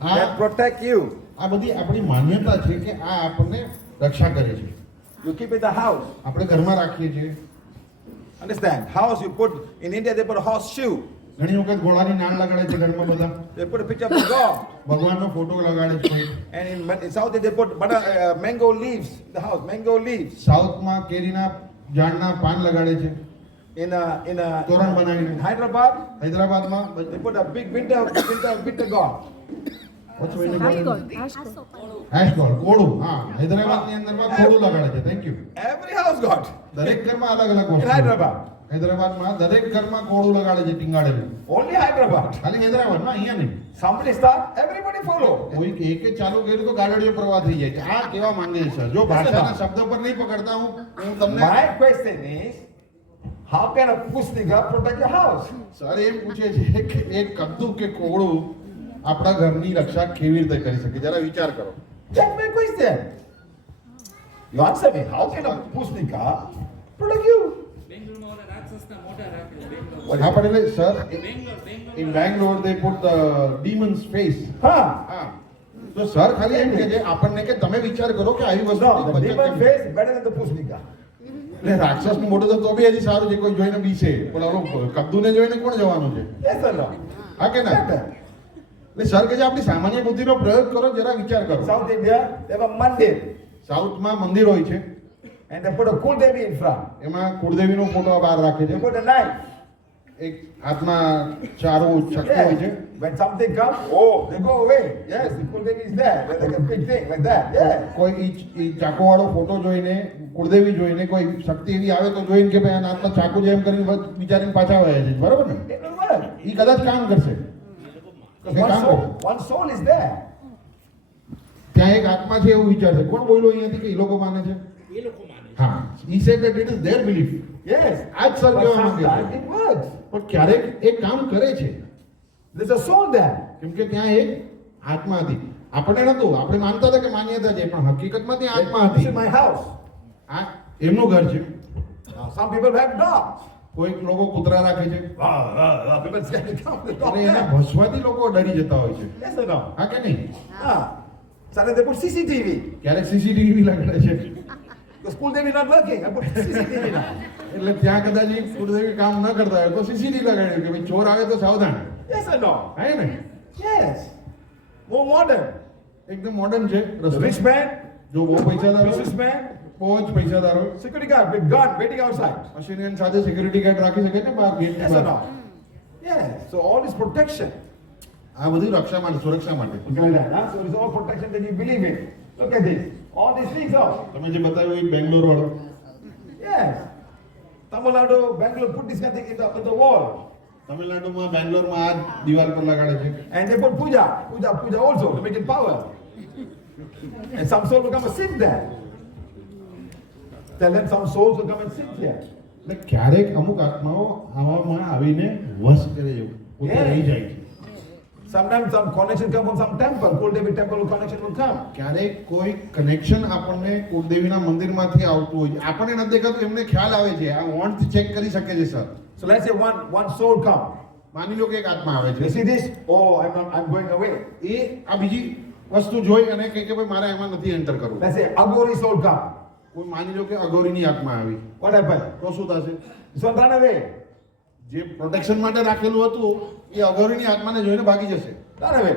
that protect you. આ બધી આપણી માન્યતા છે કે આ આપણને રક્ષા કરે છે. You keep in the house. આપણે ઘરમાં રાખીએ છીએ. Understand? House you put, in India they put a horseshoe. ઘણી વખત ઘોડાની નાળ લગાડે છે ઘરમાં બધા. They put a picture of God. ભગવાનનો ફોટો લગાડે છે. And in South they put mango leaves in the house, mango leaves. સાઉથમાં કેરીના ઝાડના પાન લગાડે છે. In તોરણ બનાવીને. Hyderabad, હૈદરાબાદમાં they put a big winter god. Ash gourd કોળું. હા, હૈદરાબાદની અંદરમાં કોળું લગાડે છે. Thank you. Every house got. દરેક ઘરમાં અલગ અલગ In વસ્તુ. Hyderabad. હૈદરાબાદમાં દરેક ઘરમાં કોળું લગાડે છે ટીંગાડેલું. Only Hyderabad. ખાલી હૈદરાબાદમાં, અહીંયા નહીં. Somebody start, everybody follow. કોઈ એકે ચાલુ કર્યું તો ગાડડીઓ પ્રવાહ થઈ જાય છે. આ કેવા માંગે છે સર? જો ભાષાના શબ્દો પર નહીં પકડતા હું તમને. My question is, how can a pusnika protect your house? Sir એમ પૂછે છે કે એક કદ્દુ કે કોળું આપણા ઘરની રક્ષા કેવી રીતે કરી શકે? જરા વિચાર કરો. That's my question. You answer me. How can a pusnika protect you? હા પણ એટલે sir in Bangalore they put the demons face. Huh? હા તો સર ખાલી એમ કહે છે આપણને કે તમે વિચાર કરો કે આવી વસ્તુ No, the demon face better than the pusnika. એટલે રાક્ષસનું મોઢું તો બી હજી સારું છે, કોઈ જોઈને બીસે, પણ ઓલો કદ્દુને જોઈને કોણ જવાનું છે? Yes or no? હા કે ના? Better. એટલે સર કે જે આપણી સામાન્ય બુદ્ધિનો પ્રયોગ કરો, જરા વિચાર કરો. South India, they have a mandir સાઉથમાં મંદિર હોય છે, and they put a Kul Devi in front. એમાં કુળદેવીનો ફોટો બહાર રાખે They છે, put a knife. એક હાથમાં ચારો છક્કો હોય છે. Yes. When something comes, oh, they go away. Yes, the Kul Devi is there. They're like a big thing like that. Yes. કોઈ ઈ ચાકુવાળો ફોટો જોઈને, કુળદેવી જોઈને, કોઈ શક્તિ એવી આવે તો જોઈને કે ભાઈ આના હાથમાં ચાકુ જેમ કરીને વિચારીને પાછા વળ્યા છે, બરાબર ને? It will work. ઈ કદાચ કામ કરશે. Because એ કામ કરશે. one soul is there. ત્યાં એક આત્મા છે એવું વિચારશે. કોણ બોલ્યો અહીંયાથી કે ઈ લોકો માને છે? હા, he said that it is their belief. Yes. આ જ સર But કહેવા માંગે sometimes છે. it works. પણ ક્યારેક એ કામ કરે છે, There's a soul there. કેમ કે ત્યાં એક આત્મા હતી. આપણે નતું, આપણે માનતા હતા કે માન્યતા છે, પણ હકીકતમાં ત્યાં આત્મા This હતી. is my house. આ એમનું ઘર છે. Now, some people have dogs. કોઈક લોકો કૂતરા રાખે છે, People scared to come to the dog અને એને there. ભસવાથી લોકો ડરી જતા હોય છે. Yes or no? હા કે નહીં? Ah. Suddenly they put CCTV. ક્યારેક સીસીટીવી લગાડે છે, The school Devi not working. I put CCTV now. એટલે ત્યાં કદાચ એ કુળદેવી કામ ન કરતા હોય તો સીસીટીવી લગાડ્યું કે ભાઈ ચોર આવે તો સાવધાન. Yes or no? હે ને? Yes. More modern. એકદમ મોડર્ન છે The રસ્તો. rich man, જો બહુ પૈસાદાર હોય, businessman, બહુ જ પૈસાદાર હોય, security guard with gun waiting outside. Machine સાથે સિક્યુરિટી ગાર્ડ રાખી શકે ને બહાર ગેટની Yes or બહાર. no? Yes. So all this protection. આ બધી રક્ષા માટે, સુરક્ષા માટે. Okay, like that, huh? So it's all protection that you believe in. Look at this. All these things are. તમે જે બતાવ્યું એ બેંગ્લોર વાળો, Yes. Tamil Nadu, Bangalore put this kind of thing in the wall. તમિલનાડુમાં બેંગ્લોરમાં આ દિવાલ પર લગાડે છે. And they put puja also to make it power. And some soul will come and sit there. Tell them some souls will come and sit here. એટલે ક્યારેક અમુક આત્માઓ આવામાં આવીને વશ કરે છે, પોતે Yeah. રહી જાય છે. Sometimes some connection come from some temple. Kul Devi temple connection will come. ક્યારેક કોઈ કનેક્શન આપણને કુળદેવીના મંદિરમાંથી આવતું હોય છે. આપણને નથી દેખાતું, એમને ખ્યાલ આવે છે. આ વોન્ટથી ચેક કરી શકે છે sir. So let's say one soul come. માની લો કે એક આત્મા આવે You છે, see this? Oh, I'm going away. એ આ બીજી વસ્તુ જોઈ અને કહે કે ભાઈ મારે એમાં નથી એન્ટર કરવું. Let's say Agori soul come. કોઈ માની લો કે અઘોરીની આત્મા આવી, What happened? તો શું થશે? This one run away. જે પ્રોટેક્શન માટે રાખેલું હતું એ અઘોરીની આત્માને જોઈને ભાગી જશે. Run away.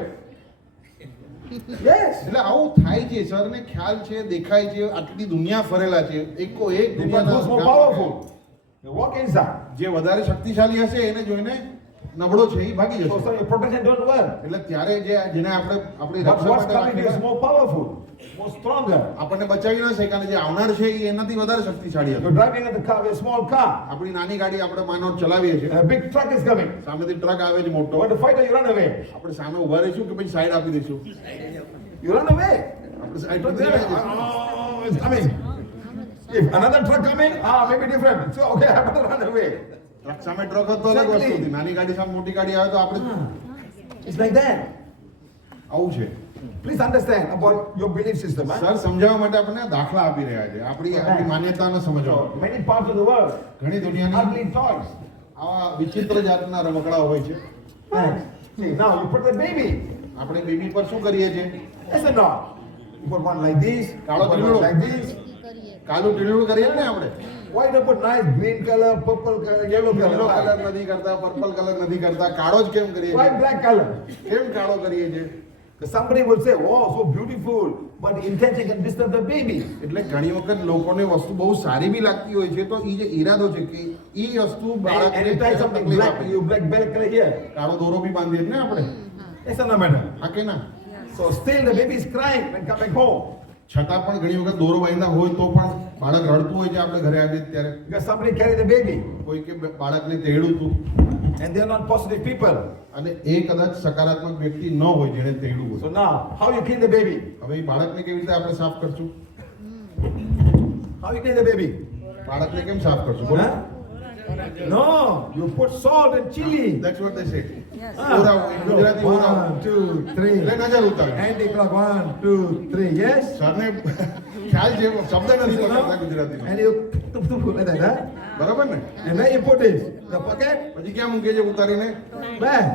Yes. એટલે આવું થાય છે. સરને ખ્યાલ છે, દેખાય છે, આટલી દુનિયા ફરેલા છે, એકો એક Because દુનિયાના who's more કામ કરે. powerful? You walk inside. જે વધારે શક્તિશાળી હશે એને જોઈને નબળો છે એ ભાગી So જશે. your protection don't work. એટલે ત્યારે જેને આપણે આપણી But રક્ષા what's માટે coming is રાખેલા, more powerful, more stronger. આપણને બચાવી ન શકે, અને જે આવનાર છે એ એનાથી વધારે શક્તિશાળી You're હશે. driving in the car with a small car. આપણી નાની ગાડી આપણે માનવ ચલાવીએ છીએ, And a big truck is coming. સામેથી ટ્રક આવે છે You મોટો, want to fight or you run away? આપણે સામે ઉભા રહીશું કે પછી સાઈડ આપી દઈશું? You run away. આપણે સાઈડ Truck પર there, oh, it's coming. If another truck coming, maybe different. So okay, I have to run away. Truck સામે ટ્રક હતો અલગ Exactly. વસ્તુ હતી, નાની ગાડી સામે મોટી ગાડી આવે તો આપણે It's like that. આવું છે. Please understand about your belief system. Huh? Sir સમજાવવા માટે આપણને દાખલા આપી રહ્યા છે, આપણી માન્યતાને સમજવા. So, many parts of the world, ઘણી દુનિયાની ugly toys. આવા વિચિત્ર જાતના રમકડા હોય છે. See, now you put the baby. આપણે બેબી પર શું કરીએ છીએ? Yes or not? You put one like this, you કાળો put ટીલુડો. one like this. કાલું ટીલું કરીએ ને આપણે. Why don't put nice green color, purple color, yellow લીલો color? કલર નથી કરતા, પર્પલ કલર નથી કરતા, કાળો જ કેમ કરીએ Why છીએ? black color? કેમ કાળો કરીએ છીએ? Somebody will say, oh, so beautiful, but the intention can disturb the baby. એટલે ઘણી વખત લોકોને વસ્તુ બહુ સારી બી લાગતી હોય છે, તો એ જે ઈરાદો છે કે એ વસ્તુ And બાળકને you try something તકલીફ black, આપે. you black color here. કાળો દોરો બી બાંધીએ ને આપણે. Yes or no, madam? હા કે ના? So still the baby is crying when come back home. છતાં પણ ઘણી વખત દોરો બાંધ્યા હોય તો પણ બાળક રડતું હોય છે આપણે ઘરે આવીએ ત્યારે. Because somebody carried the baby. કોઈ કે બાળકને તેડ્યું હતું And they are not positive people. અને એ કદાચ સકારાત્મક વ્યક્તિ ન હોય જેણે તેડ્યું So હોય. now, how you clean the baby? હવે એ બાળકને કેવી રીતે આપણે સાફ કરશું? How you clean the baby? બાળકને કેમ સાફ કરશું? બોલો. Huh? No, you put salt and chili. That's what they say. Ah, ઓરાવો, એ ગુજરાતી ઓરાવો. 1, 2, 3. એટલે નજર ઉતારે. Anti-clock, 1, 2, 3. Yes? સરને ખ્યાલ છે, શબ્દ નથી પકડતા ગુજરાતીમાં. And you like that, huh? બરાબર ને? And where you put this? The pocket? પછી ક્યાં મૂકે છે ઉતારીને? Where?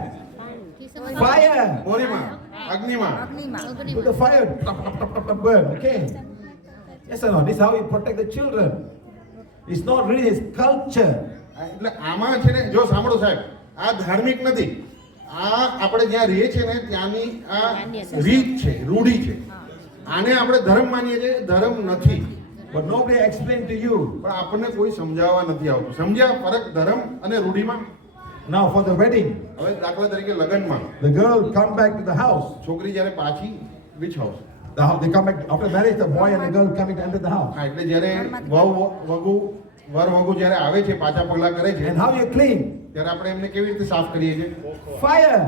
Fire. મોરીમાં, અગ્નિમાં. Put the fire. Tap, tap, tap, tap, tap, burn. Okay? Yes or no? This is how you protect the children. It's not really his culture. એટલે આમાં છે ને, જો સાંભળો સાહેબ, આ ધાર્મિક નથી. આ આપણે જ્યાં રહીએ છીએ ને ત્યાંની આ રીત છે, રૂઢી છે. આને આપણે ધર્મ માનીએ છીએ, ધર્મ નથી. But nobody explained to you. પણ આપણને કોઈ સમજાવવા નથી આવતું. સમજ્યા ફરક ધર્મ અને રૂઢીમાં? Now for the wedding, હવે દાખલા તરીકે લગ્નમાં the girl come back to the house. છોકરી જ્યારે પાછી which house? They come back after marriage. The boy and the girl coming to enter the house. હા, એટલે જ્યારે વર વગુ જ્યારે આવે છે, પાછા પગલા કરે છે, And how you clean? ત્યારે આપણે એમને કેવી રીતે સાફ કરીએ છીએ? Fire,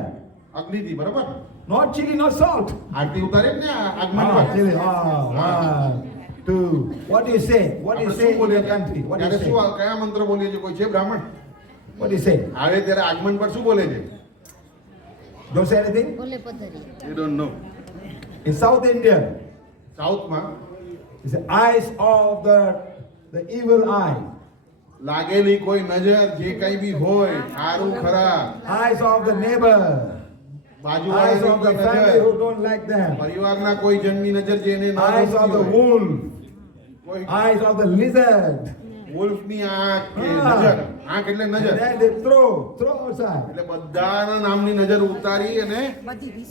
અગ્નિથી, બરાબર? not chili, not salt. આરતી ઉતારે જ ને આગમન Ah, પર. chili. Ah, 1, 2. What do you say? What do you આપણે say શું in બોલીએ your છીએ? country? What do ત્યારે you શું say? કયા મંત્ર બોલીએ છીએ? કોઈ છે બ્રાહ્મણ? What do you say? આવે ત્યારે આગમન પર શું બોલે છે? Don't say anything. You don't know. In South India, સાઉથમાં it's the eyes of the evil eye. લાગેલી કોઈ નજર જે કઈ બી હોય, સારું ખરાબ, Eyes of the neighbor. Eyes બાજુવાળાની of the કોઈ family who નજર, don't like them. પરિવારના કોઈ જણની નજર જેને ના Eyes of the ગમતી હોય. wolf. કોઈ Eyes of the lizard. wolfની આંખ કે હા. નજર, આંખ એટલે And નજર. then they throw outside. એટલે બધાના નામની નજર ઉતારી અને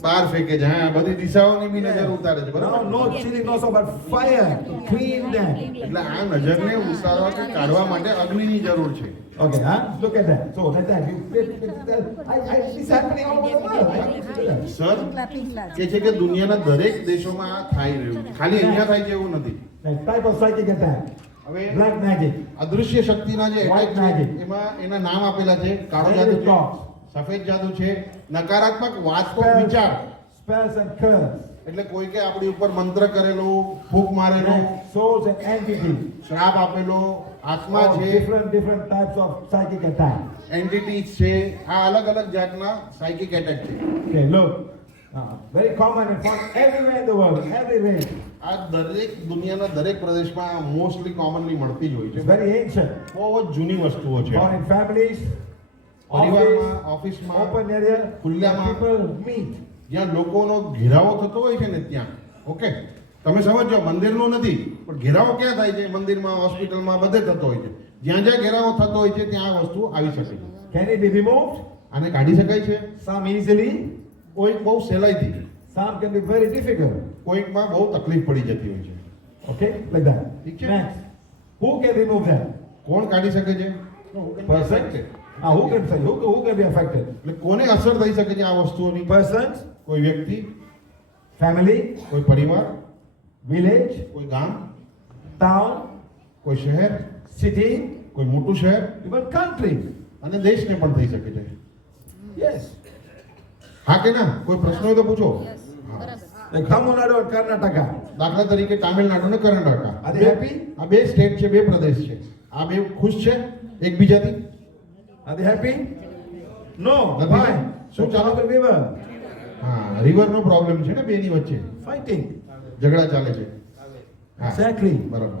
બહાર ફેંકે છે. હા, બધી દિશાઓની બી નજર ઉતારે છે, Now બરાબર? no chili, no salt, but fire to clean them. એટલે આ નજરને ઉતારવા કે કાઢવા માટે અગ્નિની જરૂર છે. Okay, huh? Look at that. So like that. It's happening all over the world. Sir કે છે કે દુનિયાના દરેક દેશોમાં આ થાય રહ્યું છે. ખાલી અહીંયા થાય છે એવું નથી. Like type of psychic attack. હવે Black magic. અદૃશ્ય શક્તિના જે White attack છે magic. એમાં એના નામ આપેલા છે. કાળો Negative જાદુ છે, thoughts. સફેદ જાદુ છે, નકારાત્મક વાતકો વિચાર. Spells and curse. એટલે કોઈ કે આપણી ઉપર મંત્ર કરેલો, ફૂંક મારેલો, Souls and entities. શ્રાપ આપેલો, આત્મા All છે, different types of psychic attack. Entities છે. આ અલગ અલગ જાતના સાયકિક એટેક છે. Okay, look. Very common and found everywhere in the world, every race. આ દરેક દુનિયાના દરેક પ્રદેશમાં મોસ્ટલી કોમનલી મળતી જ હોય છે. It's very ancient. બહુ જ જૂની વસ્તુઓ છે. Found in families, પરિવારમાં, office, ઓફિસમાં, open area, ખુલ્લામાં. people meet. જ્યાં લોકોનો ઘેરાવો થતો હોય છે ને ત્યાં. ઓકે, તમે સમજો, મંદિરનો નથી, પણ ઘેરાવો ક્યાં થાય છે? મંદિરમાં, હોસ્પિટલમાં, બધે થતો હોય છે. જ્યાં જ્યાં ઘેરાવો થતો હોય છે ત્યાં આ વસ્તુ આવી શકે છે. Can it be removed? આને કાઢી શકાય છે. Some easily, કોઈક બહુ સહેલાઈથી, some can be very difficult. કોઈકમાં બહુ તકલીફ પડી જતી હોય છે. Okay, like that. ઠીક છે? Next, who can remove that? કોણ કાઢી શકે છે? Person. Who can say? Who can be affected? એટલે કોને અસર થઈ શકે છે આ વસ્તુઓની? Persons, કોઈ વ્યક્તિ, family, કોઈ પરિવાર, village, કોઈ ગામ, town, કોઈ શહેર, city, કોઈ મોટું શહેર even country. અને દેશને પણ થઈ શકે છે. Yes. હા કે ના? કોઈ પ્રશ્ન હોય તો પૂછો. હા. Like Tamil Nadu and Karnataka. દાખલા તરીકે તામિલનાડુ અને કર્ણાટકા. Are they happy? આ બે સ્ટેટ છે, બે પ્રદેશ છે. આ બે ખુશ છે એકબીજાથી? Are they happy? No. Nothing. Why? So, So the river હા, રિવરનો પ્રોબ્લેમ છે ને બેની વચ્ચે, fighting. ઝઘડા ચાલે છે. હા, Exactly. બરાબર.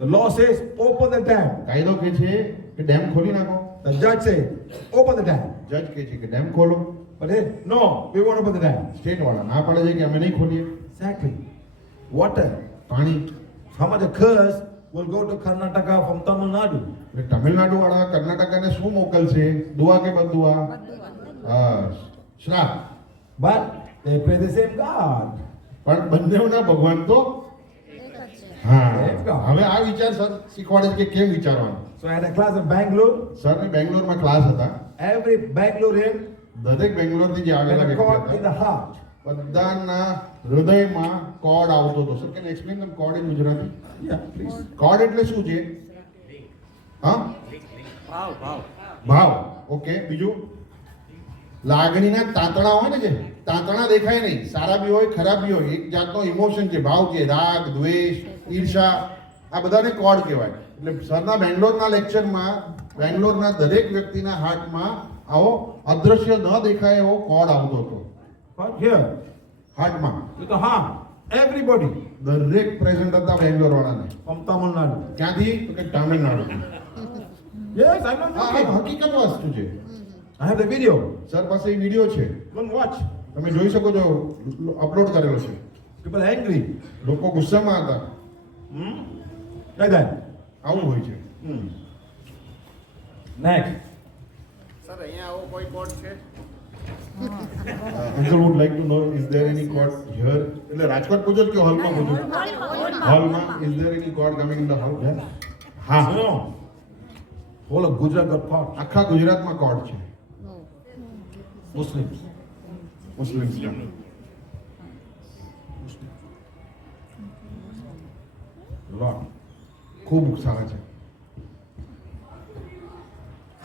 The law says open the dam. કાયદો કહે છે કે ડેમ ખોલી નાખો. The judge says open the dam. જજ કહે છે કે ડેમ ખોલો. But they, no, we won't open the dam. State વાળા ના પાડે છે કે અમે નહીં ખોલીએ. Exactly. Water. પાણી. How much a curse will go to Karnataka from Tamil Nadu? એટલે તમિલનાડુ વાળા કર્ણાટકાને શું મોકલશે? દુઆ કે બદુઆ? હા, શ્રાપ. But they pray the same God. પણ બંનેના ભગવાન તો હા. હવે આ વિચાર સર શીખવાડે છે કે કેમ વિચારવાનું. So I had a class in Bangalore. સરને બેંગ્લોરમાં ક્લાસ હતા. Every Bangalorean દરેક બેંગ્લોરથી જે had આવેલા a વ્યક્તિ cord in હતા the heart. બધાના હૃદયમાં કોડ આવતો હતો. Sir can explain them code in Gujarati? Yeah, please. Code એટલે શું છે? હા, ભાવ. ઓકે, બીજું લાગણીના તાંતણા હોય ને, જે તાંતણા દેખાય નહીં, સારા બી હોય ખરાબ બી હોય, એક જાતનો ઇમોશન છે, ભાવ છે, રાગ, દ્વેષ, ઈર્ષા, આ બધાને કોડ કહેવાય. એટલે સરના બેંગ્લોરના લેક્ચરમાં બેંગ્લોરના દરેક વ્યક્તિના હાર્ટમાં આવો અદ્રશ્ય ન દેખાય એવો કોડ આવતો હતો. But here, હાર્ટમાં with the heart, everybody દરેક પ્રેઝન્ટ હતા બેંગ્લોર વાળાને. from Tamil Nadu. ક્યાંથી? તો કે તામિલનાડુ. Yes, I'm not હા, joking. હકીકત વસ્તુ છે. I have the video. Sir પાસે એ વિડીયો છે, Go and watch. તમે જોઈ શકો છો, અપલોડ કરેલો છે. People are angry. લોકો ગુસ્સામાં હતા. Hmm? Like that. આવું હોય છે. Hmm. Next. સર અહીંયા આવો કોઈ કોડ છે? Uncle would like to know, is there any God here? એટલે રાજકોટ પૂછો કે હોલમાં પૂછો? હોલમાં. Is there any God coming in the hall? Yes. હા. No. Whole of Gujarat got caught. આખા ગુજરાતમાં કોડ છે. Muslims. મુસ્લિમ્સ છે. Lot. ખૂબ સારા છે.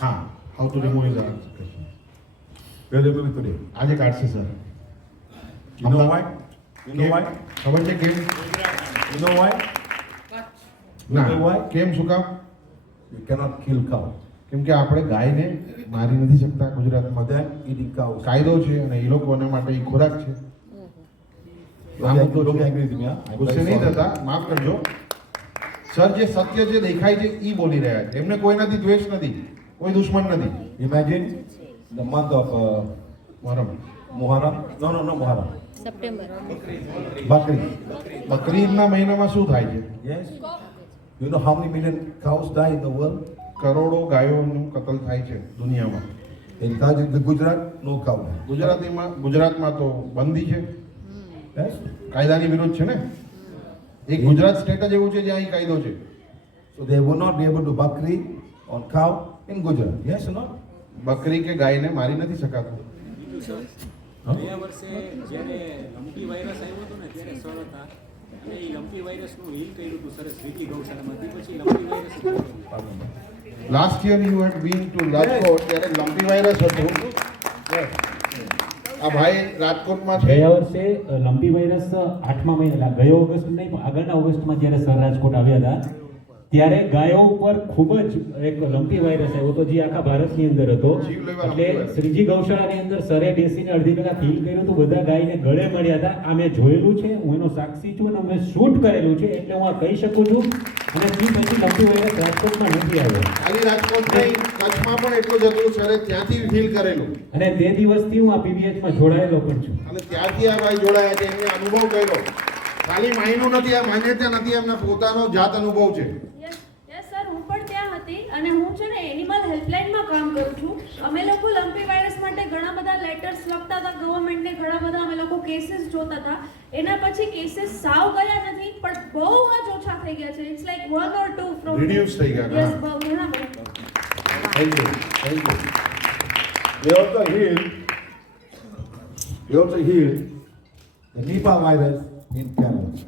હા. How to remove his arms? Where they will today. આજે કાઢશે sir. You know why? You know why? ખબર છે કેમ? You know why? ના. You know why? કેમ, શું કામ? You cannot kill cow. કેમ કે આપણે ગાયને મારી નથી શકતા ગુજરાતમાં. For them, eating cows. કાયદો છે અને એ લોકોને માટે એ ખોરાક છે. Don't angry with me, huh? I'm ગુસ્સે very નહીં sorry. થતા, માફ કરજો. સર જે સત્ય જે દેખાય છે એ બોલી રહ્યા છે. એમને કોઈનાથી દ્વેષ નથી, કોઈ દુશ્મન નથી. Imagine the month of Muharram, Muharram. No, Muharram. September Bakri. બકરીદના મહિનામાં શું થાય છે? Yes. You know how many million cows die in the world? કરોડો ગાયોનું કતલ થાય છે દુનિયામાં. In Gujarat, no cow. ગુજરાતમાં તો બંધી છે, Yes. કાયદાની વિરુદ્ધ છે ને. એક ગુજરાત સ્ટેટ જ એવું છે જ્યાં એ કાયદો છે. So they will not be able to bakri on cow in Gujarat. Yes or no? બકરી કે ગાયને મારી નથી શકાતું. ગયા વર્ષે જ્યારે લંપી વાયરસ આવ્યો હતો ને ત્યારે સર હતા અને એ લંપી વાયરસનું હીલ કર્યું હતું સરે શ્રીજી ગૌશાળામાંથી. પછી લંપી વાયરસ જ ગયો. Last year you had bin two Rajkot, ત્યારે લંપી વાયરસ હતું. આ ભાઈ રાજકોટમાં છે. ગયા વર્ષે લંપી વાયરસ 8મા મહિના, ગયો ઓગસ્ટ નહીં પણ આગળના ઓગસ્ટમાં જ્યારે સર રાજકોટ આવ્યા હતા ત્યારે ગાયો ઉપર ખૂબ જ એક લંપી વાયરસ આવ્યો હતો જે આખા ભારતની અંદર હતો. એટલે શ્રીજી ગૌશાળાની અંદર સરે બેસીને અડધી કલાક હીલ કર્યું હતું. બધા ગાયને ગળે મળ્યા હતા. આ મેં જોયેલું છે, હું એનો સાક્ષી છું અને મેં શૂટ કરેલું છે, એટલે હું આ કહી શકું છું. અને તે પછી લંપી વાયરસ રાજકોટમાં નથી આવ્યો. ખાલી રાજકોટ નહીં, કચ્છમાં પણ એટલું જ હતું. સરે ત્યાંથી ફીલ કરેલું અને તે દિવસથી હું આ પીવીએચમાં જોડાયેલો પણ છું. અને ત્યાંથી આ ભાઈ જોડાયા છે, એમને અનુભવ કર્યો. ખાલી માયનું નથી, આ માન્યતા નથી, એમના પોતાનો જાત અનુભવ છે. યસ સર, હું પણ ત્યાં હતી અને હું છે ને એનિમલ હેલ્પલાઇનમાં કામ કરું છું. અમે લોકો લંપી વાયરસ માટે ઘણા બધા લેટર્સ લખતા હતા ગવર્મેન્ટને, ઘણા બધા અમે લોકો કેસીસ જોતા હતા. એના પછી કેસીસ સાવ ગયા નથી પણ બહુ જ ઓછા થઈ ગયા છે. It's like 1 or 2 from Reduce થઈ ગયા, યસ, હા. ઘણા બધા. Thank you. They also healed the Nipah virus in Kerala.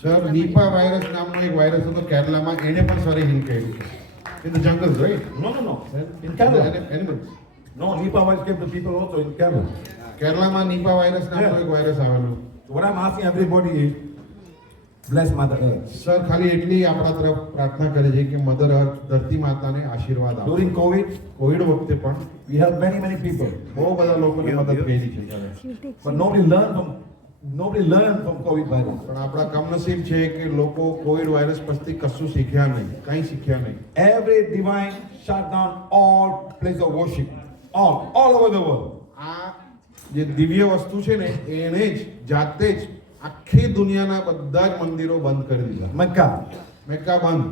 Sir Nipah virus નામનો એક વાયરસ હતો કેરલામાં, એને પણ સરે હિલ કર્યું છે. In the jungle, right? No. In Kerala. Animals. No, Nipah virus came to people also in Kerala. કેરલામાં Nipah virus નામનો એક વાયરસ આવેલો. What I'm asking everybody is, bless Mother Earth. Sir ખાલી એટલી આપણા તરફ પ્રાર્થના કરે છે કે મધર અર્થ, ધરતી માતાને આશીર્વાદ આપે. During COVID, કોવિડ વખતે પણ we helped many people. બહુ બધા લોકોને મદદ કરી છે સરે. But nobody learned from COVID virus. પણ આપણા કમનસીબ છે કે લોકો કોવિડ વાયરસ પછી કશું શીખ્યા નહીં, કંઈ શીખ્યા નહીં. Every divine shut down all places of worship. All over the world. આ જે દિવ્ય વસ્તુ છે ને એને જ જાતે જ આખી દુનિયાના બધા જ મંદિરો બંધ કરી દીધા. Mecca, મેક્કા બંધ,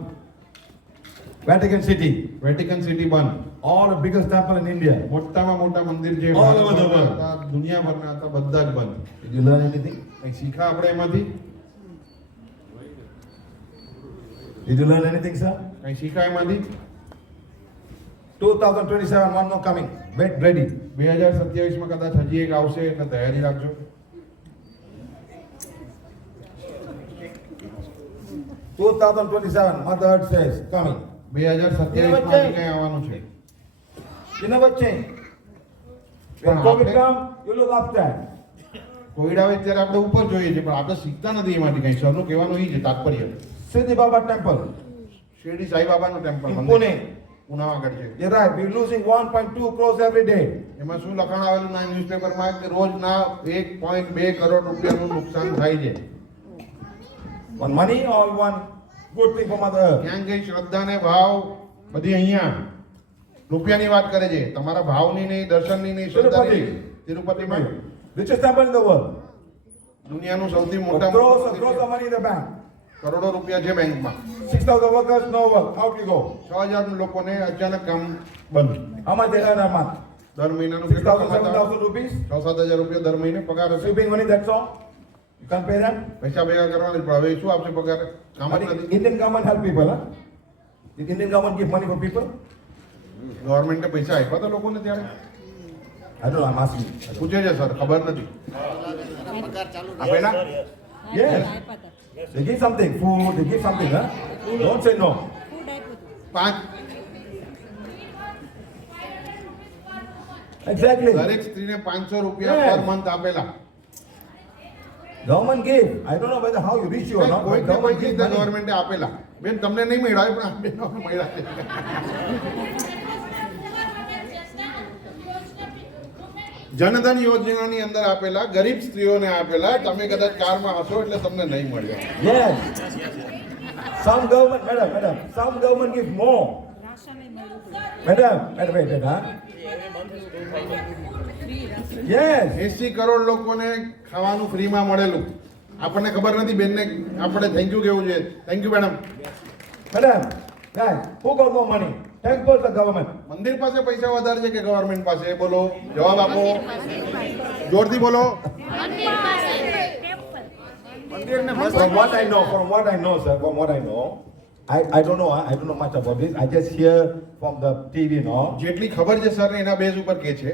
Vatican City, વેટિકન સિટી બંધ, all the biggest temple in India. મોટામાં મોટા મંદિર જે All over the world. હતા, દુનિયાભરના હતા, બધા જ બંધ. Did you learn anything? કંઈ શીખા આપણે એમાંથી? Did you learn anything, sir? કંઈ શીખા એમાંથી? 2027, one more coming. Get ready. 2027 માં કદાચ હજી એક આવશે એટલે તૈયારી રાખજો. 2027, Mother Earth says, coming. 2027 માં હજી કંઈ આવવાનું છે. You never change. When પણ COVID આપણે- come, you look after. Covid આવે ત્યારે આપણે ઉપર જોઈએ છે પણ આપણે શીખતા નથી એમાંથી કંઈ. સરનું કહેવાનું એ છે તાત્પર્ય. Siddhi Baba Temple શિરડી સાઈબાબાનું ટેમ્પલ in Pune. પુના આગળ છે. You're right, we're losing 1.2 crores every day. એમાં શું લખાણ આવેલું ના ન્યૂઝપેપરમાં કે રોજના 1.2 કરોડ રૂપિયાનું નુકસાન થાય છે. One money or one good thing for Mother Earth? ક્યાં ગઈ શ્રદ્ધા ને ભાવ? બધી અહીંયા રૂપિયાની વાત કરે છે. તમારા ભાવની નહીં, દર્શનની નહીં, શ્રદ્ધાની નહીં. તિરુપતિમાં Richest temple in the world. દુનિયાનું સૌથી Crores મોટા and crores of money in the bank. કરોડો રૂપિયા છે બેંકમાં. 6,000 workers, no work. How do you go? 6,000 લોકોને અચાનક કામ બંધ. How much they earn a month? દર મહિનાનું કેટલું 6,000, કમાતા? 7,000 rupees? 6,000-7,000 રૂપિયા દર મહિને પગાર હશે. Sweeping money, that's all. You can't pay them. પૈસા ભેગા કરવાના જ, પણ હવે શું આપશે પગાર? કામ But જ નથી. Indian government help people, huh? Did Indian government give money for people? ગવર્મેન્ટે પૈસા આપ્યા હતા લોકોને ત્યારે? I don't know, I'm asking. પૂછે છે સર, ખબર નથી. પગાર ચાલુ આપેલા? Yes. They give something, food, they give something, huh? Don't say no. 5 Exactly. દરેક સ્ત્રીને 500 રૂપિયા Yes. પર મંથ આપેલા. Government gave. I don't know whether how you reach you or not, but કોઈ government gives money. ગવર્મેન્ટે આપેલા. બેન તમને નહીં મળ્યા પણ આ બેનોને મળ્યા છે. જનધન યોજનાની અંદર આપેલા, ગરીબ સ્ત્રીઓને આપેલા. તમે કદાચ કારમાં હશો એટલે તમને નહીં મળ્યો. Yes. Some government, madam, some government give more. Madam, wait, huh? Yes. 80 crore લોકોને ખાવાનું ફ્રીમાં મળેલું. આપણને ખબર નથી બેનને આપણે થેન્ક યુ કહેવું છે. Thank you madam. Madam, guys, who got more money? Temples or government? મંદિર પાસે પૈસા વધારે છે કે ગવર્મેન્ટ પાસે? બોલો, જવાબ આપો, જોરથી બોલો. મંદિરને From what I know, sir, from what I know, I don't know, I don't know much about this. I just hear from the TV, no? જેટલી ખબર છે સર એના બેઝ ઉપર કે છે.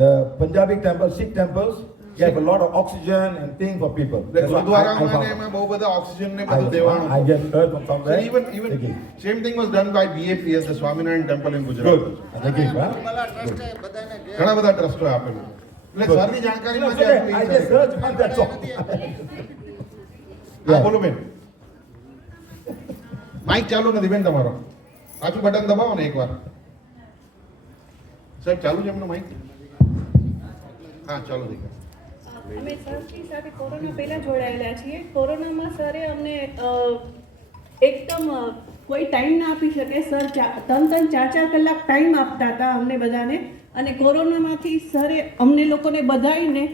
The Punjabi temples, Sikh temples, they have a lot of oxygen and things for people. એટલે That's what ગુરુદ્વારામાં found ને out. એમાં બહુ બધા ઓક્સિજન ને બધું દેવાનું. I just heard from somewhere. even They give. same thing was done by BAPS, the Swaminarayan Temple in Gujarat. Good. They give, huh? પેલા ટ્રસ્ટે બધાને ઘેર ઘણા બધા ટ્રસ્ટોએ આપેલું. એટલે Good. સરની No, જાણકારીમાં so જે I આપી just છે. heard, and that's all. હા બોલો બેન. માઇક ચાલુ નથી બેન તમારો. પાછું બટન દબાવો ને એકવાર. સાહેબ ચાલુ છે એમનો માઇક? હા ચાલુ દેખાય. અમે સરની સાથે કોરોના પહેલા જોડાયેલા છીએ. કોરોનામાં સરે અમને એકદમ કોઈ ટાઈમ ના આપી શકે. સર 3-4 કલાક ટાઈમ આપતા હતા અમને બધાને. અને કોરોનામાંથી સરે અમને લોકોને બધાને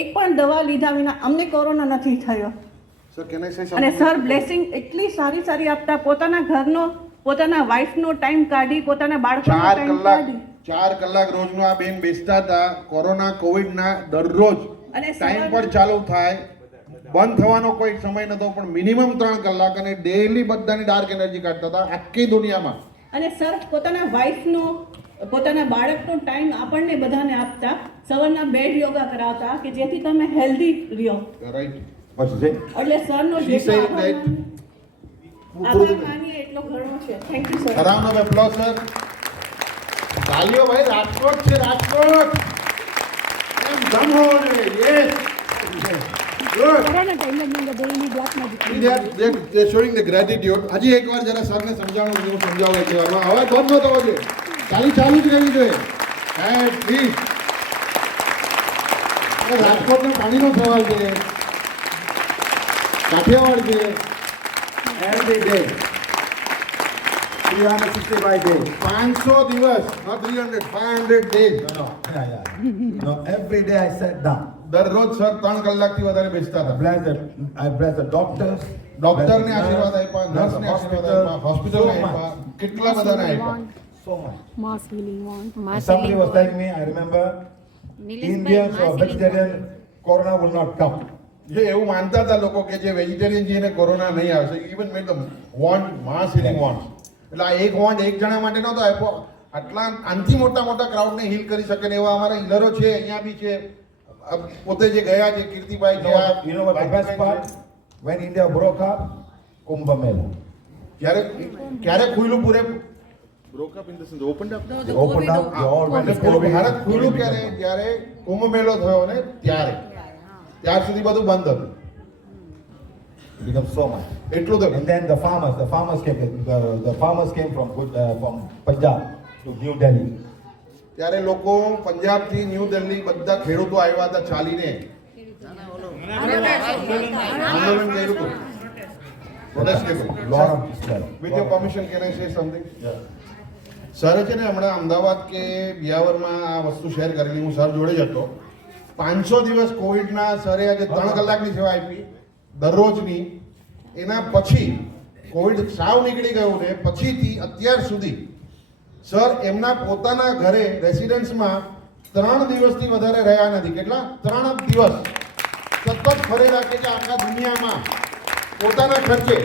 એક પણ દવા લીધા વિના અમને કોરોના નથી થયો. સર કેન આઈ સે અને સર બ્લેસિંગ એટલી સારી આપતા, પોતાના ઘરનો, પોતાના વાઈફનો ટાઈમ કાઢી, પોતાના બાળકોનો 4 ટાઈમ કલાક કાઢી. 4 કલાક રોજનો આ બેન બેસતા હતા. કોરોના કોવિડના દરરોજ અને ટાઈમ સવારના- પર ચાલુ થાય, બંધ થવાનો કોઈ સમય નતો, પણ મિનિમમ 3 કલાક અને ડેઈલી બધાની ડાર્ક એનર્જી કાઢતા હતા આખી દુનિયામાં. અને સર પોતાના વાઈફનો, પોતાના બાળકનો ટાઈમ આપણને બધાને આપતા. સવારના બેડ યોગા કરાવતા કે જેથી તમે હેલ્ધી રહ્યો. રાઈટ. What's he saying? એટલે સરનો She જેટલો said આભાર that- આભાર માનીએ એટલો ઘણો છે. Thank you sir. Round of applause sir. તાલીઓ ભાઈ. રાજકોટ છે, રાજકોટ. એમ દમ હોવો જોઈએ. યસ. ગુડ. કોરોના ટાઈમની અંદર ડેઈલી બ્લોકમાં they showing the gratitude. હજી એકવાર જરા સરને સમજાવવાનું જેવું સમજાવો એક વારમાં. અવાજ બંધ ન થવો જોઈએ. ચાલુ જ રહેવી જોઈએ. And please. રાજકોટના પાણીનો સવાલ છે, કાઠિયાવાડ છે. Every day. 365 days. 500 દિવસ, not 300, 500 days. No, every day I sat down. દરરોજ સર 3 કલાકથી વધારે બેસતા હતા. I blessed the doctors. ડોક્ટરને blessed the આશીર્વાદ nurse, આપ્યા, નર્સને આશીર્વાદ આપ્યા, હોસ્પિટલને આપ્યા, કેટલા બધાને આપ્યા. So much. Mass healing wand. And somebody was telling me, I remember, Indians or vegetarian, corona will not come. જે એવું માનતા હતા લોકો કે જે વેજીટેરિયન છે એને કોરોના નહીં આવશે. Even made the want mass healing want. એટલે આ એક વોન્ટ એક જણા માટે નહોતો આપ્યો. આટલા આનથી મોટા ક્રાઉડને હીલ કરી શકે ને એવા અમારા હીલરો છે, અહીંયા બી છે. પોતે જે ગયા છે કીર્તિભાઈ છે. You know what the best part? When India broke up, Kumbh Mela. ક્યારે ખુલ્લું પૂરે broke up in the sense opened up. They opened up, they all went to પૂરું COVID. ભારત ખુલ્લું ક્યારે? જ્યારે કુંભ મેળો થયો ને ત્યારે. ત્યાર સુધી બધું બંધ હતું. It became so much. એટલું તો And then the farmers came from Punjab to New Delhi. ત્યારે લોકો પંજાબથી ન્યૂ દિલ્હી બધા ખેડૂતો આવ્યા હતા ચાલીને. આંદોલન કર્યું હતું. Protest કર્યું. Lot of Islam. With your permission, can I say something? સરે છે ને હમણાં અમદાવાદ કે બિયાવરમાં આ વસ્તુ શેર કરેલી. હું સર જોડે જ હતો. 500 દિવસ કોવિડના સરે આજે 3 કલાકની સેવા આપી દરરોજની. એના પછી કોવિડ સાવ નીકળી ગયું ને પછીથી અત્યાર સુધી સર એમના પોતાના ઘરે રેસિડન્સમાં 3 દિવસથી વધારે રહ્યા નથી. કેટલા? 3 દિવસ સતત ફરેલા કે આખા દુનિયામાં પોતાના ખર્ચે,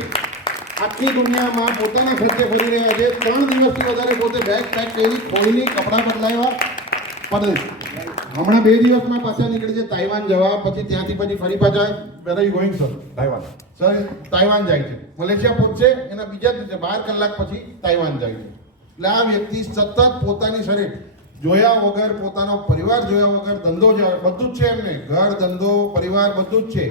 આખી દુનિયામાં પોતાના ખર્ચે ફરી રહ્યા છે. 3 દિવસથી વધારે પોતે બેગ પેક કરી, ખોલીને કપડાં બદલાવ્યા. પરદેશ હમણાં 2 દિવસમાં પાછા નીકળી છે તાઇવાન જવા. પછી ત્યાંથી ફરી પાછા where are you going sir? Taiwan. Sir Taiwan જાય છે. મલેશિયા પહોંચશે, એના બીજા દિવસે 12 કલાક પછી તાઇવાન જાય છે. એટલે આ વ્યક્તિ સતત પોતાની શરીર જોયા વગર, પોતાનો પરિવાર જોયા વગર, ધંધો જોયા, બધું જ છે એમને, ઘર, ધંધો, પરિવાર બધું જ છે.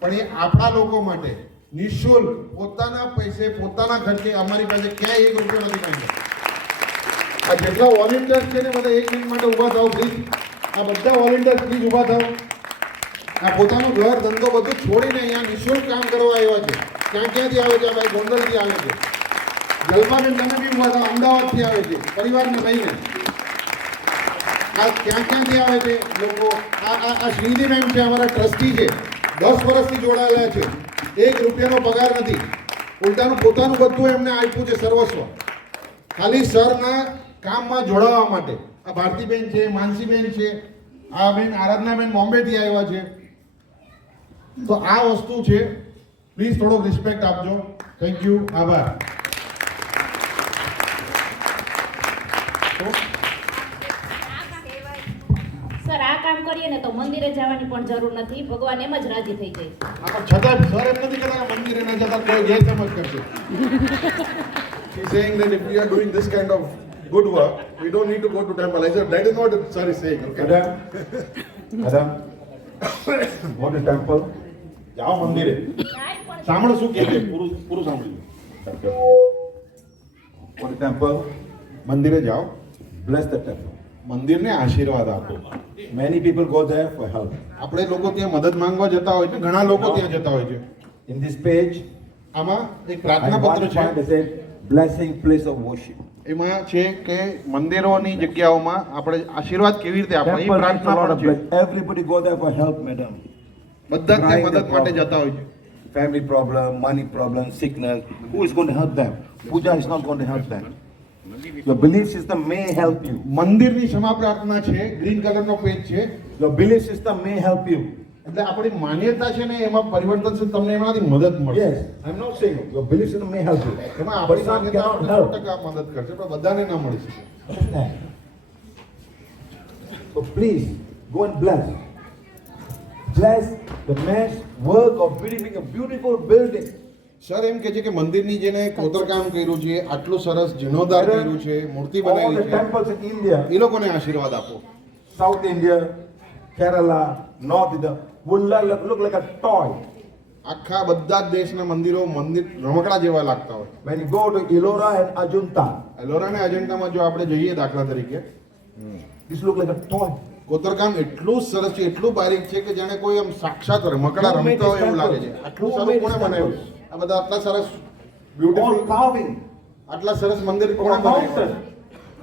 પણ એ આપણા લોકો માટે નિઃશુલ્ક પોતાના પૈસે, પોતાના ખર્ચે, અમારી પાસે ક્યાંય 1 રૂપિયો નથી માંગ્યો. આ જેટલા વોલેન્ટિયર્સ છે ને બધા 1 મિનિટ માટે ઊભા થાવ પ્લીઝ. આ બધા વોલેન્ટિયર્સ પ્લીઝ ઊભા થાવ. આ પોતાનું ઘર, ધંધો બધું છોડીને અહીંયા નિઃશુલ્ક કામ કરવા આવ્યા છે. ક્યાંથી આવે છે? આ ભાઈ ગોંડલથી આવે છે. જલપાબેન તમે બી ઊભા થાવ, અમદાવાદથી આવે છે પરિવારને લઈને. આ ક્યાંથી આવે છે લોકો? આ શ્રીનિધિ મેમ છે, અમારા ટ્રસ્ટી છે, 10 વર્ષથી જોડાયેલા છે. 1 રૂપિયાનો પગાર નથી. ઉલટાનું પોતાનું બધું એમને આપ્યું છે, સર્વસ્વ, ખાલી સરના કામમાં જોડાવા માટે. આ ભારતીબેન છે, માનસીબેન છે, આ બેન આરાધનાબેન બોમ્બેથી આવ્યા છે. તો આ વસ્તુ છે. પ્લીઝ થોડોક રિસ્પેક્ટ આપજો. Thank you. આભાર. સર આ કામ કરીએ ને તો મંદિરે જવાની પણ જરૂર નથી, ભગવાન એમ જ રાજી થઈ જાય. પણ છતાં સર એમ નથી કહેતા કે મંદિરે ન જતા કોઈ ગેરસમજ કરશે. He is saying that if we are doing this kind of good work, we don't need to go to temple. I said that is not what sir is saying. Okay? Madam, go to temple. જાઓ મંદિરે. સાંભળો શું કહે છે, પૂરું સાંભળજો. Go to temple. મંદિરે જાઓ, Bless the temple. મંદિરને આશીર્વાદ આપો. Many people go there for help. આપણે લોકો ત્યાં મદદ માંગવા જતા હોય છે, ઘણા લોકો ત્યાં જતા હોય છે. In this page, આમાં એક I પ્રાર્થના have પત્ર one point છે. that says, blessing place of worship. એમાં છે કે મંદિરોની જગ્યાઓમાં આપણે આશીર્વાદ કેવી રીતે આપવા, એ Temple needs a પ્રાર્થના lot પણ of છે. blessing. Everybody go there for help, madam. બધા ત્યાં Crying મદદ the માટે problem. જતા હોય છે. Family problem, money problem, sickness. Who is going to help them? Puja is not going to help them. Your belief system may help you. મંદિરની ક્ષમા પ્રાર્થના છે, ગ્રીન કલરનો પેજ છે. Your belief system may help you. એટલે આપણી માન્યતા છે ને એમાં પરિવર્તન છે, તમને એમાંથી મદદ મળશે. Yes, I'm not saying your belief system may help you. એમાં But આપણી some માન્યતા cannot આપણે help. 100% મદદ કરશે, પણ બધાને ના મળી શકે. Understand? So please go and bless. Bless the man's work of building a beautiful building. Sir એમ કે છે કે મંદિરની જેને કોતરકામ કર્યું છે, આટલું સરસ જીર્ણોદ્ધાર કર્યું છે, મૂર્તિ All બનાવી the છે, temples in India, એ લોકોને આશીર્વાદ આપો. South India, Kerala, North India, would look like a toy. આખા બધા જ દેશના મંદિર રમકડા જેવા લાગતા હોય. When you go to Ellora and Ajunta, એલોરાના એજન્ડામાં જો આપણે જઈએ દાખલા તરીકે, this look like a toy. કોતરકામ એટલું સરસ છે, એટલું બારીક છે કે જાણે કોઈ આમ સાક્ષાત રમકડા Who made રમતા હોય this એવું લાગે છે. temple? આટલું Who સારું made કોણે this બનાવ્યું? temple? આ બધા આટલા સરસ All બ્યુટીફુલ carving. આટલા સરસ મંદિર કોણે On a બનાવ્યું mountain.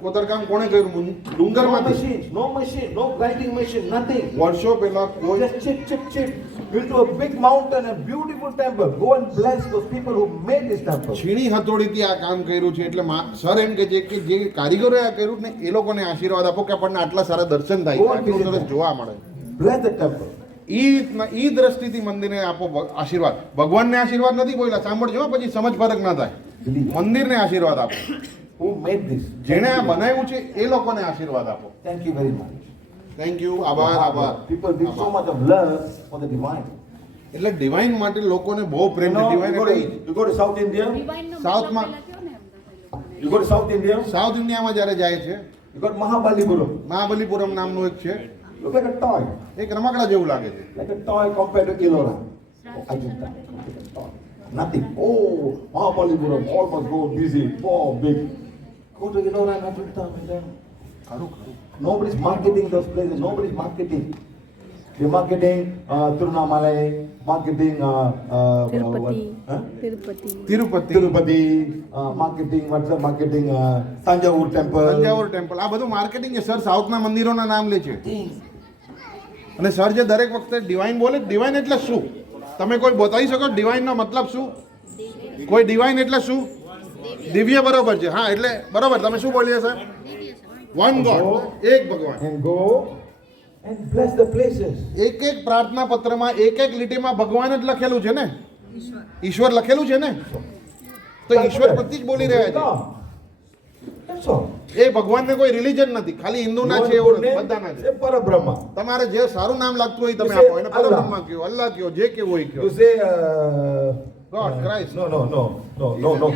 કોતરકામ કોણે કર્યું No ડુંગરમાંથી machines, no grinding machine, nothing. વર્ષો પહેલા કોઈ Just chip. Built to a big mountain, a beautiful temple. Go and bless those people who made this temple. છીણી હથોડીથી આ કામ કર્યું છે એટલે સર એમ કે છે કે જે કારીગરોએ આ કર્યું ને એ લોકોને આશીર્વાદ આપો કે આપણને આટલા સારા દર્શન થાય Go and આટલું visit સરસ them. જોવા મળે Bless the temple. ઈ દ્રષ્ટિથી મંદિરને આપો આશીર્વાદ ભગવાનને આશીર્વાદ નથી બોલ્યા સાંભળજો હો, પછી સમજ ફરક ના થાય મંદિરને આશીર્વાદ આપો Who made this? જેણે આ બનાવ્યું છે એ લોકોને આશીર્વાદ આપો Thank you very much. Thank you આભાર People give so much of love for the divine. એટલે ડિવાઇન માટે લોકોને બહુ You પ્રેમ છે know, ડિવાઇન એટલે you go to South India. સાઉથમાં You go to South India. South ઇન્ડિયામાં જ્યારે જાય છે You got Mahabalipuram. મહાબલીપુરમ નામનું એક છે Look like a toy. એક રમકડા જેવું લાગે છે Like a toy compared to Ellora. Oh, Ajanta. Like a toy. Nothing. Oh, Mahabalipuram almost go busy. Oh, big. Go to Ellora and Ajanta. ખરું ખરું Nobody's marketing those places. Nobody's marketing. They're marketing Tirunamalai, marketing Tirupati huh? Tirupati Tirupati Tirupati, marketing what's the marketing Tanjavur temple. Thanjavur temple આ બધું marketing છે sir સાઉથના મંદિરોના નામ લે છે અને sir જે દરેક વખતે ડિવાઇન બોલે ડિવાઇન એટલે શું તમે કોઈ બતાવી શકો ડિવાઇનનો મતલબ શું કોઈ ડિવાઇન એટલે શું દિવ્ય બરોબર છે હા એટલે બરોબર તમે શું બોલીએ સર વન ગોડ એક ભગવાન And go and bless the places. એક એક પ્રાર્થના પત્રમાં એક એક લીટીમાં ભગવાન જ લખેલું છે ને ઈશ્વર લખેલું છે ને તો ઈશ્વર પ્રતિ જ બોલી રહ્યા છે That's all. એ ભગવાનને કોઈ રિલિજન નથી ખાલી હિન્દુના છે એવું નથી બધાના છે Say Parabrahma. તમારે જે સારું નામ લાગતું હોય તમે You say આપો એને Allah. પરબ્રહ્મા કયો અલ્લાહ કયો જે કેવું હોય કયો You say God, Christ. No,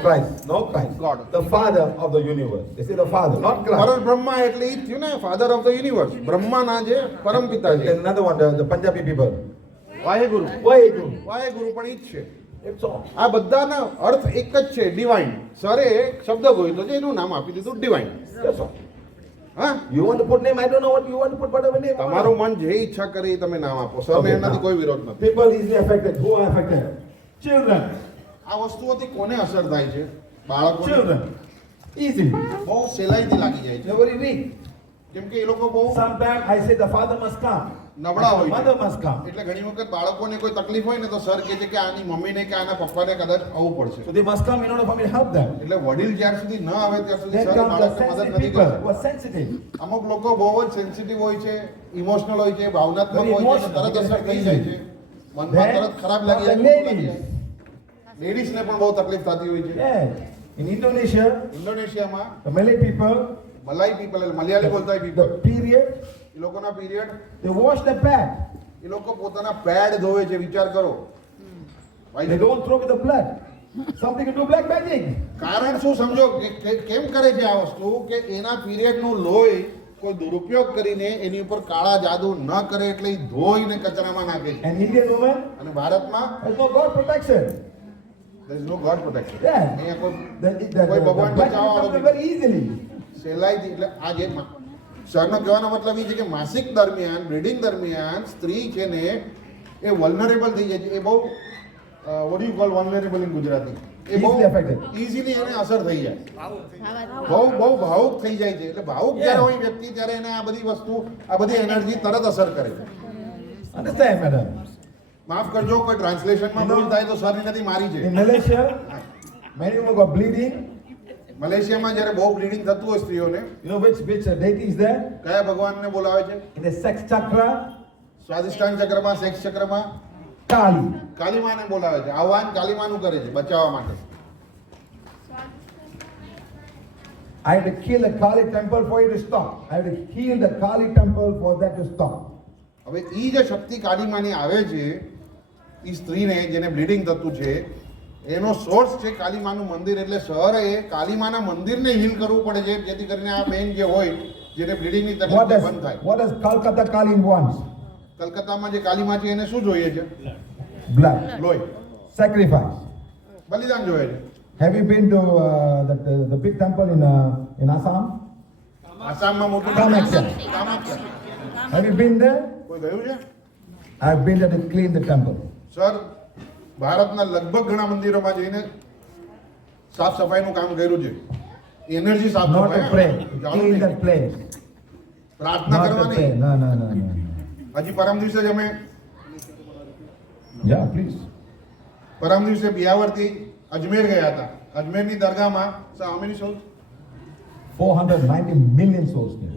Christ. No Christ. God. The Father of the universe. They say the Father, not Christ. પરબ્રહ્મા એટલે ઈ જ થયું ને ફાધર ઓફ ધ યુનિવર્સ બ્રહ્માના જે પરમ પિતા છે There's another one, the Punjabi people. વાહેગુરુ Waheguru. વાહેગુરુ પણ ઈ જ છે It's all. આ બધાના અર્થ એક જ છે ડિવાઇન સરે એક શબ્દ ગોઈતો છે એનું નામ આપી દીધું ડિવાઇન That's all. હા You want to put name? I don't know what you want to put whatever name. તમારું મન જે ઈચ્છા કરે એ તમે નામ આપો સરને Okay, એનાથી now. કોઈ વિરોધ નથી People easily affected. Who are affected? Children. આ વસ્તુઓથી કોને અસર થાય છે બાળકો Children. Easily. બહુ સહેલાઈથી લાગી જાય છે They're very weak. કેમ કે એ લોકો બહુ Sometimes I say the father must come. નબળા હોય છે. Mother must come. એટલે ઘણી વખત બાળકોને કોઈ તકલીફ હોય ને તો સર કહે છે કે આની મમ્મીને કે આના પપ્પાને કદાચ આવવું પડશે So they must come in order for me to help them. એટલે વડીલ જ્યાર સુધી ન આવે ત્યાર સુધી Then સર comes the બાળકને મદદ sensitive નથી people કરતા who are sensitive. અમુક લોકો બહુ જ સેન્સિટિવ હોય છે ઇમોશનલ હોય છે ભાવનાત્મક Very હોય છે emotional. તરત અસર થઈ જાય છે મનમાં Then તરત ખરાબ comes લાગી the જાય ladies. લેડીઝને પણ બહુ તકલીફ થતી હોય છે Yes. In Indonesia, ઇન્ડોનેશિયામાં the Malay people, malai people Malayali બોલતા હોય the પીપલ period, એ લોકોના period they wash the pad. એ લોકો પોતાના પેડ ધોવે છે વિચાર કરો They don't throw with the blood. Something to do black magic. કારણ શું સમજો કેમ કરે છે આ વસ્તુ કે એના પીરિયડનું લોહી કોઈ દુરુપયોગ કરીને એની ઉપર કાળા જાદુ ન કરે એટલે ઈ ધોઈને કચરામાં નાખે છે An Indian woman અને ભારતમાં has no God protection. there is no god protection Yeah. અહીંયા કોઈ The કોઈ ભગવાન black બચાવવા comes વાળો very easily. સહેલાઈથી એટલે આ જે સરનો કહેવાનો મતલબ એ છે કે માસિક દરમિયાન બ્રીડિંગ દરમિયાન સ્ત્રી છે ને એ વલ્નરેબલ થઈ જાય છે એ બહુ what do you call vulnerable in Gujarati એ બહુ Easily affected. ઇઝીલી એને અસર થઈ જાય બહુ ભાવુક થઈ જાય છે એટલે ભાવુક જ્યારે હોય વ્યક્તિ ત્યારે એને આ બધી વસ્તુ આ બધી એનર્જી તરત અસર કરે છે Understand, madam? માફ કરજો કોઈ ટ્રાન્સલેશનમાં ભૂલ થાય તો સર એનાથી મારી છે In Malaysia, many women got bleeding. મલેશિયામાં જ્યારે બહુ બ્લીડિંગ થતું હોય સ્ત્રીઓને You know which deity is there? કયા ભગવાનને બોલાવે છે In the sex chakra, સ્વાદિષ્ટાન ચક્રમાં સેક્સ ચક્રમાં Kali. કાલીમાને બોલાવે છે આહવાન કાલીમાનું કરે છે બચાવવા માટે I have to kill the Kali temple for it to stop. I have to heal the Kali temple for that to stop. હવે ઈ જે શક્તિ કાલીમાની આવે છે ઈ સ્ત્રીને જેને બ્લીડિંગ થતું છે એનો સોર્સ છે કાલીમાનું મંદિર એટલે સરે કાલીમાના મંદિરને હીલ કરવું પડે છે જેથી કરીને આ બેન જે હોય જેને બ્લીડિંગની What તકલીફ does, બંધ થાય what does Calcutta Kali wants? કલકત્તામાં જે કાલીમા છે એને શું જોઈએ છે Blood. લોહી Sacrifice. બલિદાન જોઈએ છે Have you been to the big temple in Assam? આસામમાં મોટું Kamakhya. Kamakhya. Have you been there? કોઈ ગયું છે I've been there to clean the temple. Sir ભારતના લગભગ ઘણા મંદિરોમાં જઈને સાફ સફાઈનું કામ કર્યું છે. એનર્જી સાફ Not to pray. સફાઈ Clean that place. પ્રાર્થના Not to કરવાની. pray. No, no, no, no. હજી પરમ દિવસે જ અમે Yeah, please. પરમ દિવસે બિયાવરથી અજમેર ગયા હતા. અજમેરની દરગાહમાં how many souls? 490 million souls there.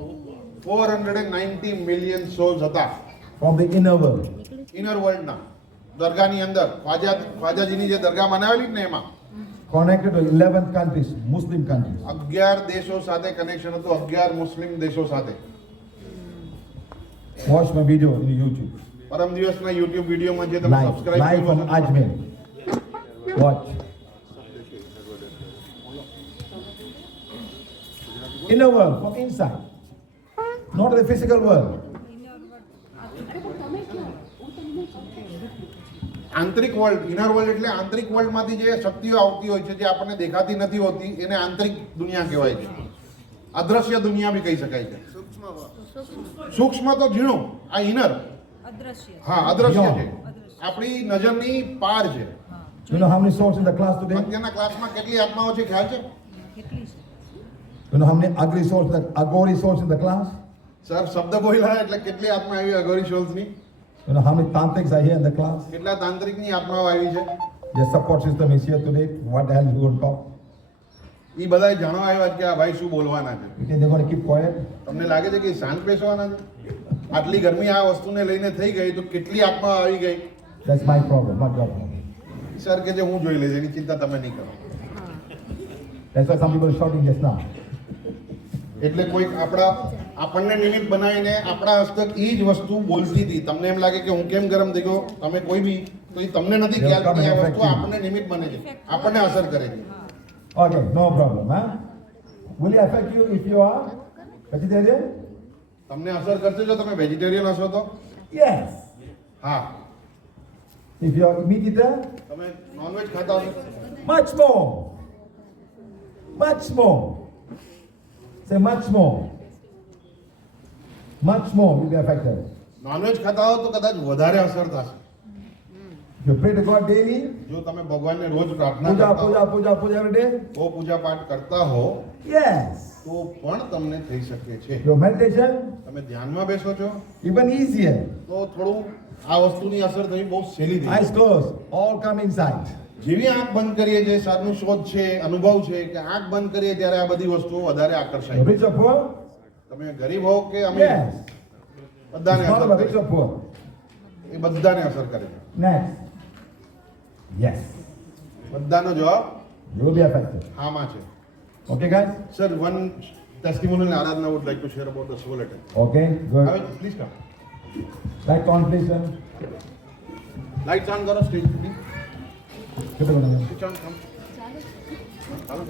490 million souls હતા From the inner world. Inner વર્લ્ડના દરગાહની અંદર. ખ્વાજાજીની જે દરગાહ બનાવેલી જ ને એમાં Connected to 11 countries, Muslim countries. 11 દેશો સાથે કનેક્શન હતું. 11 મુસ્લિમ દેશો સાથે. Watch my video in YouTube. પરમ દિવસના YouTube વિડીયોમાં જે તમે Live, subscribe live from Ajmer. Watch. Inner world, from inside. Not the physical world. આંતરિક વર્લ્ડ, ઇનર વર્લ્ડ એટલે આંતરિક વર્લ્ડમાંથી જે શક્તિઓ આવતી હોય છે જે આપણને દેખાતી નથી હોતી એને આંતરિક દુનિયા કહેવાય છે. અદ્રશ્ય દુનિયા બી કહી શકાય છે. સૂક્ષ્મ તો ઝીણું, આ ઇનર હા અદ્રશ્ય છે, આપણી નજરની પાર છે. You know how many souls in the class today? અત્યારના ક્લાસમાં કેટલી આત્માઓ છે ખ્યાલ છે? You know how many ugly souls, agori souls in the class? Sir શબ્દ બોલ્યા એટલે કેટલી આત્મા આવી અઘોરી સોલ્સની? You know how many tantrics are here in the class? કેટલા તાંત્રિકની આત્માઓ આવી છે? Your support system is here today. What the hell you going to talk? એ બધાય જાણવા આવ્યા છે કે આ ભાઈ શું બોલવાના છે. You think they're going to keep quiet? તમને લાગે છે કે શાંત બેસવાના છે? આટલી ગરમી આ વસ્તુને લઈને થઈ ગઈ તો કેટલી આત્મા આવી ગઈ? That's my problem, not your problem. Sir કે જે હું જોઈ લઈશ એની ચિંતા તમે નહીં કરો. That's why some people are shouting just now. એટલે કોઈક આપણને નિમિત્ત બનાવીને આપણા હસ્તક એ જ વસ્તુ બોલતી હતી. તમને એમ લાગે કે હું કેમ ગરમ થઈ ગયો, તમે કોઈ બી તો એ તમને નથી ખ્યાલ કે આ વસ્તુ આપણને નિમિત્ત બને છે, આપણને અસર કરે છે. Okay, no problem, huh? Will it affect you if you are vegetarian? તમને અસર કરશે જો તમે વેજીટેરિયન હશો તો? Yes. હા. If you are meat eater, તમે નોનવેજ ખાતા હશો? much more. Much more. Say much more. Much more will be affected. Nonveg ખાતા હો તો કદાચ વધારે અસર થશે. If you pray to God daily, જો તમે ભગવાનને રોજ પ્રાર્થના puja, કરતા puja, હો, puja, puja every day, તો પૂજા પાઠ કરતા હો yes. તો પણ તમને થઈ શકે છે. Your meditation, તમે ધ્યાનમાં બેસો છો even easier. તો થોડું આ વસ્તુની અસર થવી બહુ સહેલી થઈ Eyes closed, all come inside. જેવી આંખ બંધ કરીએ જે સારનું શોધ છે, અનુભવ છે કે આંખ બંધ કરીએ ત્યારે આ બધી વસ્તુઓ વધારે You're આકર્ષાય. rich or poor? તમે ગરીબ હો કે અમીર, Yes. બધાને It's not અસર about કરે rich છે. or poor. એ બધાને અસર કરે છે. Next. Yes. બધાનો જવાબ You will be affected. હામાં છે. Okay, guys? Sir one testimonial Aradhana would like to share about the soul attack. Okay, good. હવે please come. Light on, please, sir. Lights on કરો stage please. Keep it on. Switch on come. ચાલો.